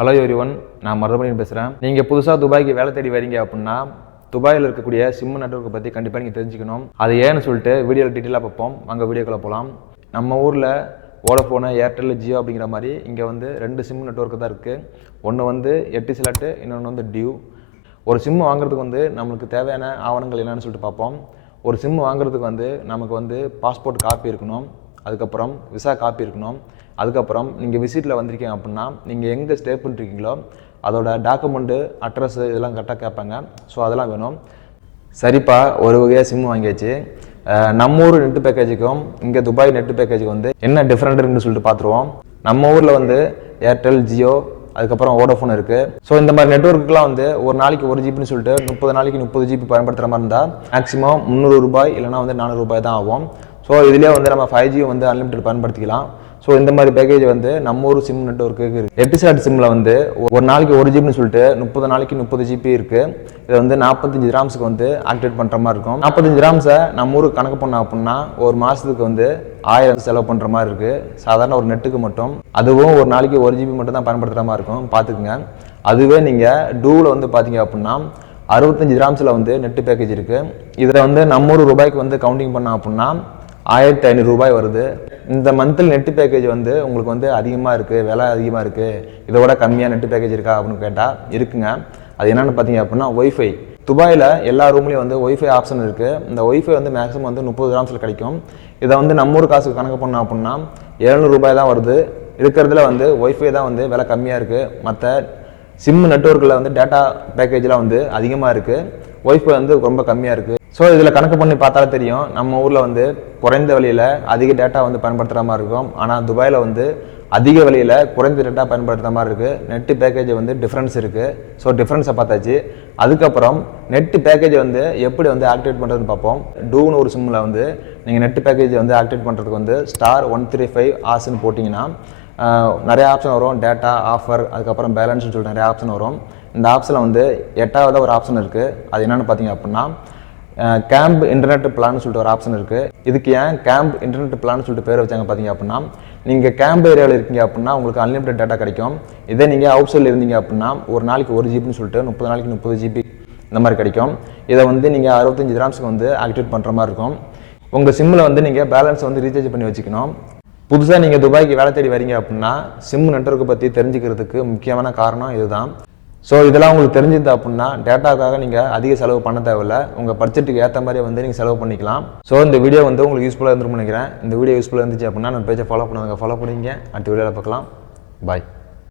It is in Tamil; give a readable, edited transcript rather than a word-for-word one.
ஹலோ எவ்ரிவன், நான் மருதமணியன் பேசுகிறேன். நீங்கள் புதுசாக துபாய்க்கு வேலை தேடி வரீங்க அப்படின்னா துபாயில் இருக்கக்கூடிய சிம் நெட்வொர்க்கை பற்றி கண்டிப்பாக நீங்கள் தெரிஞ்சுக்கணும். அது ஏன்னு சொல்லிட்டு வீடியோவில் டீட்டெயிலாக பார்ப்போம். அங்கே வீடியோக்குள்ளே போகலாம். நம்ம ஊரில் வோடஃபோனு, ஏர்டெல், ஜியோ அப்படிங்கிற மாதிரி இங்கே வந்து 2 சிம் நெட்வொர்க்கு தான் இருக்குது. ஒன்று வந்து எட்டிசெலட்டு, இன்னொன்று வந்து டியூ. ஒரு சிம் வாங்குறதுக்கு வந்து நம்மளுக்கு தேவையான ஆவணங்கள் என்னென்னு சொல்லிட்டு பார்ப்போம். ஒரு சிம் வாங்குறதுக்கு வந்து நமக்கு வந்து பாஸ்போர்ட் காப்பி இருக்கணும், அதுக்கப்புறம் விசா காப்பி இருக்கணும், அதுக்கப்புறம் நீங்கள் விசிட்டில் வந்திருக்கீங்க அப்படின்னா நீங்கள் எங்கே ஸ்டே பண்ணிருக்கீங்களோ அதோட டாக்குமெண்ட்டு, அட்ரஸ் இதெல்லாம் கரெக்டாக கேட்பாங்க. ஸோ அதெல்லாம் வேணும். சரிப்பா, ஒரு வகையாக சிம் வாங்கியாச்சு. நம்ம ஊர் நெட்டு பேக்கேஜுக்கும் இங்கே துபாய் நெட்டு பேக்கேஜுக்கு வந்து என்ன டிஃப்ரெண்ட்டுன்னு சொல்லிட்டு பார்த்துருவோம். நம்ம ஊரில் வந்து ஏர்டெல், ஜியோ, அதுக்கப்புறம் வோடஃபோன் இருக்குது. ஸோ இந்த மாதிரி நெட்வொர்க்குலாம் வந்து ஒரு நாளைக்கு 1 ஜிபின்னு சொல்லிட்டு 30 நாளைக்கு 30 ஜிபி பயன்படுத்துகிற மாதிரி இருந்தால் மேக்ஸிமம் 300 ரூபாய் இல்லைனா வந்து 400 ரூபாய் தான் ஆகும். ஸோ இதுலேயே வந்து நம்ம 5G வந்து அன்லிமிட்டட் பயன்படுத்திக்கலாம். ஸோ இந்த மாதிரி பேக்கேஜ் வந்து நம்ம ஊர் சிம் நெட்வொர்க்கு இருக்குது. எட்டிசெலட் சிம்மில் வந்து ஒரு நாளைக்கு 1 ஜிபின்னு சொல்லிட்டு 30 நாளைக்கு 30 ஜிபி இருக்குது. இது வந்து 45 திராம்ஸுக்கு வந்து ஆக்டிவேட் பண்ணுற மாதிரி இருக்கும். 45 திராம்ஸை நம்ம ஊருக்கு கணக்கு பண்ணோம் அப்படின்னா ஒரு மாதத்துக்கு வந்து 1000 செலவு பண்ணுற மாதிரி இருக்குது, சாதாரண ஒரு நெட்டுக்கு மட்டும். அதுவும் ஒரு நாளைக்கு 1 ஜிபி மட்டும் தான் பயன்படுத்துகிற மாதிரி இருக்கும், பார்த்துக்குங்க. அதுவே நீங்கள் டூவில் வந்து பார்த்தீங்க அப்படின்னா 65 திராம்ஸில் வந்து நெட்டு பேக்கேஜ் இருக்குது. இதில் வந்து நம்ம ஊர் ரூபாய்க்கு வந்து கவுண்டிங் பண்ணோம் அப்படின்னா 1500 ரூபாய் வருது. இந்த மந்த்லி நெட்டு பேக்கேஜ் வந்து உங்களுக்கு வந்து அதிகமாக இருக்குது, விலை அதிகமாக இருக்குது, இதோட கம்மியாக நெட்டு பேக்கேஜ் இருக்கா அப்படின்னு கேட்டால் இருக்குங்க. அது என்னென்னு பார்த்தீங்க அப்படின்னா ஒய்ஃபை. துபாயில் எல்லா ரூம்லேயும் வந்து ஒய்ஃபை ஆப்ஷன் இருக்குது. இந்த ஒய்ஃபை வந்து மேக்ஸிமம் வந்து 30 கிராம்ஸில் கிடைக்கும். இதை வந்து நம்ம ஊர் காசுக்கு கணக்கு பண்ணோம் அப்படின்னா 700 ரூபாய் தான் வருது. இருக்கிறதுல வந்து ஒய்ஃபை தான் வந்து விலை கம்மியாக இருக்குது. மற்ற சிம் நெட்வொர்க்கில் வந்து டேட்டா பேக்கேஜ்லாம் வந்து அதிகமாக இருக்குது, ஒய்ஃபை வந்து ரொம்ப கம்மியாக இருக்குது. ஸோ இதில் கணக்கு பண்ணி பார்த்தாலே தெரியும், நம்ம ஊரில் வந்து குறைந்த விலையில் அதிக டேட்டா வந்து பயன்படுத்துகிற மாதிரி இருக்கும். ஆனால் துபாயில் வந்து அதிக விலையில் குறைந்த டேட்டா பயன்படுத்துகிற மாதிரி இருக்குது. நெட்டு பேக்கேஜ் வந்து டிஃப்ரென்ஸ் இருக்குது. ஸோ டிஃப்ரென்ஸை பார்த்தாச்சு. அதுக்கப்புறம் நெட்டு பேக்கேஜ் வந்து எப்படி வந்து ஆக்டிவேட் பண்ணுறதுன்னு பார்ப்போம். டூன்னு ஒரு சிம்மில் வந்து நீங்கள் நெட்டு பேக்கேஜ் வந்து ஆக்டிவேட் பண்ணுறதுக்கு வந்து *135 ஆஸ்ன்னு போட்டிங்கன்னா நிறைய ஆப்ஷன் வரும். டேட்டா, ஆஃபர், அதுக்கப்புறம் பேலன்ஸ்னு சொல்லிட்டு நிறைய ஆப்ஷன் வரும். இந்த ஆப்ஷனில் வந்து 8வது ஒரு ஆப்ஷன் இருக்குது. அது என்னென்னு பார்த்தீங்க அப்படின்னா கேம்ப் இன்டர்நெட் பிளான் சொல்லிட்டு ஒரு ஆப்ஷன் இருக்குது. இதுக்கு ஏன் கேம்ப் இன்டர்நெட் பிளான் சொல்லிட்டு பேர் வச்சாங்க பார்த்தீங்க அப்படின்னா, நீங்கள் கேம்ப் ஏரியாவில் இருக்கீங்க அப்படின்னா உங்களுக்கு அன்லிமிட்டட் டேட்டா கிடைக்கும். இதே நீங்கள் அவுட் சைடில் இருந்தீங்க அப்படின்னா ஒரு நாளைக்கு 1 ஜிபின்னு சொல்லிட்டு 30 நாளைக்கு 30 ஜிபி இந்த மாதிரி கிடைக்கும். இதை வந்து நீங்கள் 65 திராம்ஸுக்கு வந்து ஆக்டிவேட் பண்ணுற மாதிரி இருக்கும். உங்கள் சிம்மில் வந்து நீங்கள் பேலன்ஸ் வந்து ரீசார்ஜ் பண்ணி வச்சுக்கணும். புதுசாக நீங்கள் துபாய்க்கு வேலை தேடி வரீங்க அப்படின்னா சிம் நெட்வொர்க்கை பற்றி தெரிஞ்சுக்கிறதுக்கு முக்கியமான காரணம் இதுதான். ஸோ இதெல்லாம் உங்களுக்கு தெரிஞ்சுது அப்படின்னா டேட்டாக்காக நீங்கள் அதிக செலவு பண்ண தேவையில்லை, உங்கள் பட்ஜெட்டுக்கு ஏற்ற மாதிரி வந்து நீங்கள் செலவு பண்ணிக்கலாம். ஸோ இந்த வீடியோ வந்து உங்களுக்கு யூஸ்ஃபுல்லாக இருந்துருன்னு நினைக்கிறேன். இந்த வீடியோ யூஸ்ஃபுல்லாக இருந்துச்சு அப்படின்னா நம்ம பேஜை ஃபாலோ பண்ணுவாங்க, ஃபாலோ பண்ணிங்க. அடுத்த வீடியோவில் பார்க்கலாம். பாய்.